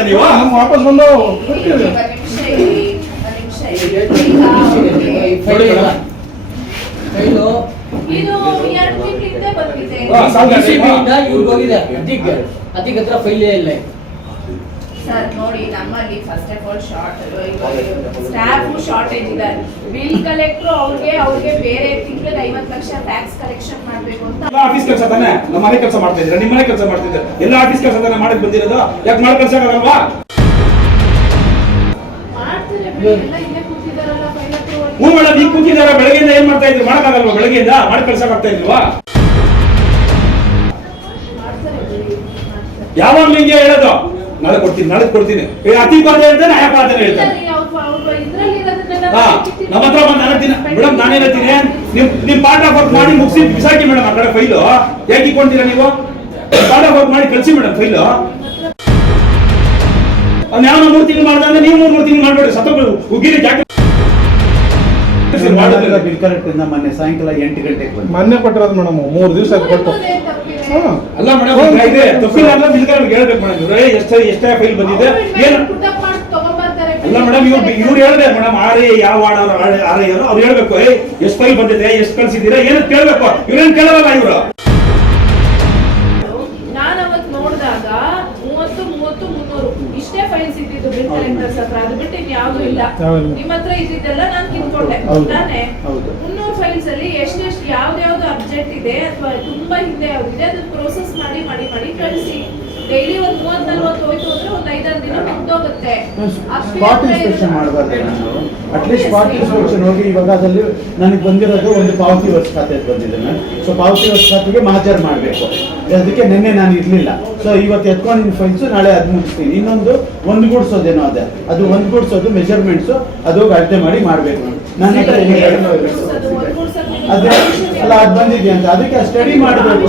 ಮಾತಾಡೋದ ನೀವು? ವಾಪಸ್ ಬಂದು ಇದು 2 ತಿಂಗಳಿಂದ ಬಂದಿದೆ. ಅದಕ್ಕೆ ಹತ್ರ ಫೈಲೇ ಇಲ್ಲ ಸರ್ ನೋಡಿ, ನಮ್ಮಲ್ಲಿ first of all staff shortage ಇದೆ. ಬಿಲ್ ಕಲೆಕ್ಟರ್ ಅವ್ರಿಗೆ ಬೇರೆ ತಿಂಗಳಿಗೆ 50 ಲಕ್ಷ ಟ್ಯಾಕ್ಸ್ ಕಲೆಕ್ಷನ್ ಮಾಡಬೇಕು ಅಂತ. ಎಲ್ಲ ಆಫೀಸ್ ಕೆಲಸ ತಾನೆ, ನಮ್ಮ ಮನೆ ಕೆಲಸ ಮಾಡ್ತಾ ಇದ್ದೀರಾ, ನಿಮ್ಮ ಮನೆ ಕೆಲಸ ಮಾಡ್ತಿದ್ದೀರಾ, ಎಲ್ಲ ಆಫೀಸ್ ಕೆಲಸ ತಾನೆ ಮಾಡಕ್ ಬಂದಿರೋದು. ಯಾಕೆ ಮಾಡಿ ಕಳ್ಸಕ್ಕಾಗಲ್ವಾ? ಮಾಡ್ತಾರೆ ಬಿಡಿ, ಎಲ್ಲ ಇಲ್ಲೇ ಕೂತಿದಾರಲ್ಲ ಫೈಲ್ ಹತ್ರ. ಹ್ಞೂ ಮೇಡಮ್, ಈಗ ಕೂತಿದಾರ. ಬೆಳಗ್ಗೆಯಿಂದ ಏನ್ ಮಾಡ್ತಾ ಇದ್ರಿ? ಮಾಡಕ್ಕಾಗಲ್ವಾ? ಬೆಳಗ್ಗೆಯಿಂದ ಮಾಡಿ ಕಳ್ಸಕ್ ಆಗ್ತಾ ಇಲ್ವಾ? ಯಾವಾಗ್ಲೂ ಹಿಂಗೆ ಹೇಳೋದು, ನಾಳೆ ಕೊಡ್ತೀನಿ ಅತಿ ಬಾಧೆ ಹೇಳ್ತಾನೆ, ಆಯಾ ಬಾಧೆ ಹೇಳ್ತಾನೆ. ನಮ್ಮ ಹತ್ರ ಬಂದು ಹೇಳ್ತೀನಿ ಮೇಡಮ್, ನಾನು ಹೇಳ್ತೀನಿ ನಿಮ್ ಪಾರ್ಟ್ ಆಫ್ ವರ್ಕ್ ಮಾಡಿ ಮುಗಿಸಿ ಬಿಸಾಕಿ ಮೇಡಮ್. ಆ ಕಡೆ ಫೈಲು ಯಾಕೆ ಇಟ್ಕೊಂತೀರಾ ನೀವು? ಪಾರ್ಟ್ ಆಫ್ ವರ್ಕ್ ಮಾಡಿ ಕಳಿಸಿ ಮೇಡಮ್ ಫೈಲು. ಅವ್ನು ಯಾವ 3 ತಿಂಗಳು ಮಾಡ್ದಂದ್ರೆ ನೀವು 3 ತಿಂಗಳು ಮಾಡ್ಬೇಡಿ. ಉಗಿರಿ ಜಾಕೆ ಬಿಲ್ ಕಲೆಕ್ಟ್ ಇಂದ ಮೊನ್ನೆ ಸಾಯಂಕಾಲ 8 ಗಂಟೆಗೆ ಬಂದು ಮೊನ್ನೆ ಕೊಟ್ಟಿರೋದು ಮೇಡಮ್, 3 ದಿವಸ ಕೊಟ್ಟು. ಅಲ್ಲ ಮೇಡಮ್, ತಪ್ಪಿಲ್ಲ ಬಿಲ್ ಕಲೆಕ್ಟ್ ಹೇಳ್ಬೇಕು ಮೇಡಮ್. ಇವ್ರೆ ಎಷ್ಟೇ ಫೈಲ್ ಬಂದಿದೆ ಏನು? ಅಲ್ಲ ಮೇಡಮ್, ಇವ್ರು ಹೇಳ್ದೆ ಮೇಡಮ್, ಯಾವ ವಾರ್ಡ್ ಅವ್ರು ಹೇಳ್ಬೇಕು. ಎಷ್ಟು ಫೈಲ್ ಬಂದಿದೆ, ಎಷ್ಟು ಕಳ್ಸಿದ್ದೀರಾ, ಏನು ಕೇಳ್ಬೇಕು. ಇವ್ರೇನ್ ಕೇಳಲ್ಲ ಇವ್ರು. ನಾನು ಅವತ್ತು ನೋಡಿದಾಗ 30 300 ಇಷ್ಟೇ ಫೈಲ್ಸ್ ಇದ್ದಿದ್ದು ಬಿಲ್ ಕಲೆಕ್ಟರ್ಸ್ ಹತ್ರ. ಅದು ಬಿಟ್ಟು ಯಾವ್ದು ಇಲ್ಲ. ನಿಮ್ಮ ಹತ್ರ ಇದ್ದಿದ್ದೆಲ್ಲ ನಾನು ಕಿತ್ಕೊಂಡೆ ತಾನೆ. 300 ಫೈಲ್ಸ್ ಅಲ್ಲಿ ಎಷ್ಟೆಷ್ಟು ಯಾವ್ದು ಅಬ್ಜೆಕ್ಟ್ ಇದೆ ಅಥವಾ ತುಂಬಾ ಹಿಂದೆ ಯಾವ್ದಿದೆ ಅದನ್ನ ಪ್ರೋಸೆಸ್ ಮಾಡಿ ಕಳಿಸಿ. ಡೈಲಿ ಒಂದು 30-40 ಹೋಯ್ತು ಅಂದ್ರೆ ಒಂದು 5-6 ದಿನ ಮುಗ್ದೋಗುತ್ತೆ. ಸ್ಪಾಟ್ ಇನ್ಸ್ಪೆಕ್ಷನ್ ಮಾಡಬಾರ್ದು. ಅಟ್ಲೀಸ್ಟ್ ಸ್ಪಾಟ್ ಇನ್ಸ್ಪೆಕ್ಷನ್ ಹೋಗಿ ಇವಾಗ ಅದಲ್ಲಿ ನನಗೆ ಬಂದಿರೋದು ಒಂದು ಪಾವತಿ ವರ್ಷ ಖಾತೆ ಬಂದಿದೆ ನಾನು. ಸೊ ಪಾವತಿ ವರ್ಷ ಖಾತೆಗೆ ಮಾಜರ್ ಮಾಡಬೇಕು. ಅದಕ್ಕೆ ನಿನ್ನೆ ನಾನು ಇರಲಿಲ್ಲ. ಸೊ ಇವತ್ತು ಎತ್ಕೊಂಡಿದ್ದೀನಿ ಫೈಲ್ಸು, ನಾಳೆ ಅದು ಮುಗಿಸ್ತೀನಿ. ಇನ್ನೊಂದು ಒಂದುಗೂಡ್ಸೋದೇನೋ ಅದೇ, ಅದು ಒಂದುಗೂಡ್ಸೋದು ಮೆಜರ್ಮೆಂಟ್ಸು ಅದು ಅಳತೆ ಮಾಡಿ ಮಾಡಬೇಕು. ನನ್ನ ಹತ್ರ ಅದೇ ಅಲ್ಲ, ಅದು ಬಂದಿದೆ ಅಂತ ಅದಕ್ಕೆ ಸ್ಟಡಿ ಮಾಡಬೇಕು.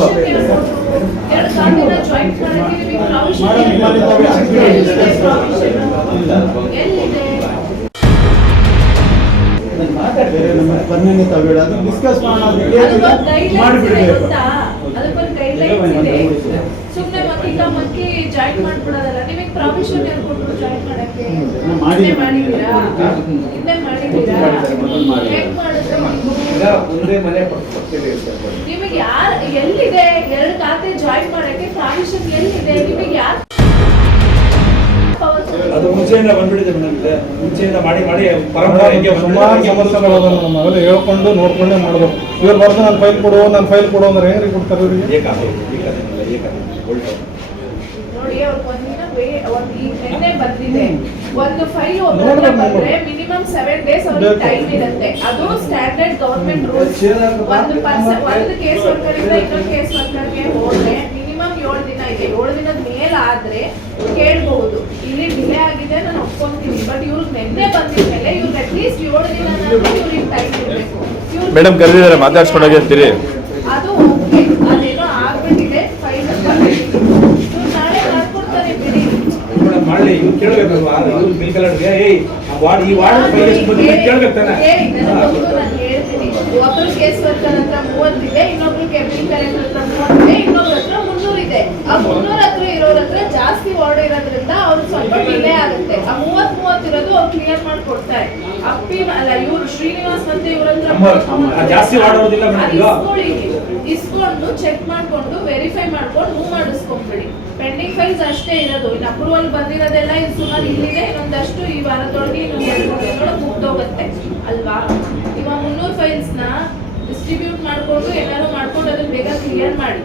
ಮಾತಾಡ್ತಾರೆ ನಮ್ಮ ಪರ್ಮನೆಂಟ್ ತಗೊಳ್ಳಿ, ಅದು ಡಿಸ್ಕಸ್ ಮಾಡಿಬಿಡ್ಬೇಕು. ಸುಮ್ಮನೆ ಮಕ್ಕಿ ಜಾಯಿನ್ ಮಾಡ್ಬಿಡೋದಲ್ಲ. ನಿಮಗೆ ಪ್ರಾವಿಷನ್ ಯಾರು ಕೊಟ್ಟರು ಜಾಯಿನ್ ಮಾಡಕ್ಕೆ? ಮಾಡಿದ್ದೀರಾ? ಹಿಂದೆ ಮಾಡಿದ್ದೀರಾ? ಹೇಗೆ ಮಾಡಿದ್ರೆ ನಿಮಗೆ ಯಾರು ಎಲ್ಲಿದೆ? 2 ಖಾತೆ ಜಾಯಿನ್ ಮಾಡಕ್ಕೆ ಪ್ರಾವಿಷನ್ ಎಲ್ಲಿದೆ? ನಿಮಗೆ ಯಾರು? ಅದು ಮುಂಚೆಯಿಂದ ಬಂದ್ಬಿಟ್ಟಿದೆ ಮೇಡಮ್. ಇದೆ ಮುಂಚೆಯಿಂದ ಮಾಡಿ ಪರಂಪರೆ ನಾವೆಲ್ಲ ಹೇಳ್ಕೊಂಡು ನೋಡ್ಕೊಂಡೇ ಮಾಡ್ಬೇಕು. ಇವ್ರು ಬರ್ದು ನನ್ನ ಫೈಲ್ ಕೊಡು ಅಂದ್ರೆ ಹೆಂಗ್ರಿ ಕೊಡ್ತಾರೆ ಇವರಿಗೆ? ನೋಡಿ, ಅವ್ರು ಒಂದಿನ ನಿನ್ನೆ ಬಂದಿದೆ. ಒಂದು ಫೈಲ್ ಬಂದ್ರೆ ಮಿನಿಮಮ್ 7 days ಅವ್ರಿಗೆ ಟೈಮ್ ಇರುತ್ತೆ. ಅದು ಸ್ಟ್ಯಾಂಡರ್ಡ್ ಗವರ್ಮೆಂಟ್ ರೂಲ್ಸ್. ಒಂದು ಕೇಸ್ ವರ್ಕರ್ ಇಂದ ಇನ್ನೊಂದು ಕೇಸ್ ವರ್ಕರ್ಗೆ ಹೋದ್ರೆ ಮಿನಿಮಮ್ 7 ದಿನ ಇದೆ. 7 ದಿನದ ಮೇಲೆ ಆದ್ರೆ ಕೇಳಬಹುದು. ಇಲ್ಲಿ ಡಿಲೇ ಆಗಿದೆ, ನಾನು ಒಪ್ಕೊಂತೀನಿ. ಬಟ್ ಇವ್ರಿಗೆ ನಿನ್ನೆ ಬಂದಿದ್ಮೇಲೆ ಇವ್ರಿಗೆ ಅಟ್ಲೀಸ್ಟ್ 7 ದಿನ ಇವ್ರಿಗೆ ಟೈಮ್ ಇರಬೇಕು. ಮೇಡಮ್ ಕರೆದಿದ್ದಾರೆ, ಮಾತಾಡ್ಸ್ಕೊಂಡು ಹೋಗಿರ್ತೀರಿ. ಅದು ಓಕೆ, ಅದೇನೋ ಆಗ್ಬಿಟ್ಟಿದೆ. ಫೈಲ್ ನಾಳೆ ಮಾಡ್ಕೊಡ್ತಾರೆ ಬಿಡಿ. ಮಾಡಿ ಇವ್ರು ಕೇಳಬೇಕಲ್ವಾ? ಇವ್ರು ಬಿಲ್ ಕಲೆಕ್ಟರ್ಗೆ ಈ ವಾರ್ಡ್ ಫೈಲ್ ಎಷ್ಟು ಬಂದಿದೆ ಕೇಳಬೇಕು ತಾನೆ. ನಾನು ಹೇಳ್ತೀನಿ, ಒಬ್ಬರು ಕೇಸ್ ವರ್ಕರ್ ಹತ್ರ 30 ಇದೆ, ಇನ್ನೊಬ್ರು ಬಿಲ್ ಕಲೆಕ್ಟರ್ ಹತ್ರ 30 ಇದೆ, ಇನ್ನೊಬ್ರ ಹತ್ರ 300 ಇದೆ. ಆ 300 ಹತ್ರ ಇರೋರ ಹತ್ರ ಜಾಸ್ತಿ ವಾರ್ಡ್ ಇರೋದ್ರಿಂದ ಅವ್ರಿಗೆ ಸ್ವಲ್ಪ ಡಿಲೇ ಆಗುತ್ತೆ. ಆ 30 ಇರೋದು ಅವ್ರು ಕ್ಲಿಯರ್ ಮಾಡಿ ಕೊಡ್ತಾರೆ. ಅಪ್ಪಿ ಅಲ್ಲ, ಇವ್ರು ಶ್ರೀನಿವಾಸ್ ಮತ್ತೆ ಇವ್ರ ಹತ್ರ ಜಾಸ್ತಿ ವಾರ್ಡ್ ಇರೋದಿಲ್ಲ ಇಸ್ಕೊಂಡು ಚೆಕ್ ಮಾಡ್ಕೊಂಡು ವೆರಿಫೈ ಮಾಡ್ಕೊಂಡು ಮೂವ್ ಮಾಡಿಸ್ಕೊಂಡ್ಬಿಡಿ. ಪೆಂಡಿಂಗ್ ಫೈಲ್ಸ್ ಅಷ್ಟೇ ಇರೋದು. ಇನ್ನು ಅಪ್ರೂವಲ್ ಬಂದಿರೋದೆಲ್ಲ ಇದು ಸುಮಾರು ಇಲ್ಲಿದೆ. ಇನ್ನೊಂದಷ್ಟು ಈ ವಾರದೊಳಗೆ ಇನ್ನೊಂದು 2-3 ದಿನದೊಳಗೆ ಮುಗ್ದೋಗುತ್ತೆ ಅಲ್ವಾ? ಇವಾಗ 300 ಫೈಲ್ಸ್ನ ಡಿಸ್ಟ್ರಿಬ್ಯೂಟ್ ಮಾಡ್ಕೊಂಡು ಏನಾದ್ರು ಮಾಡ್ಕೊಂಡು ಅದನ್ನ ಬೇಗ ಕ್ಲಿಯರ್ ಮಾಡಿ.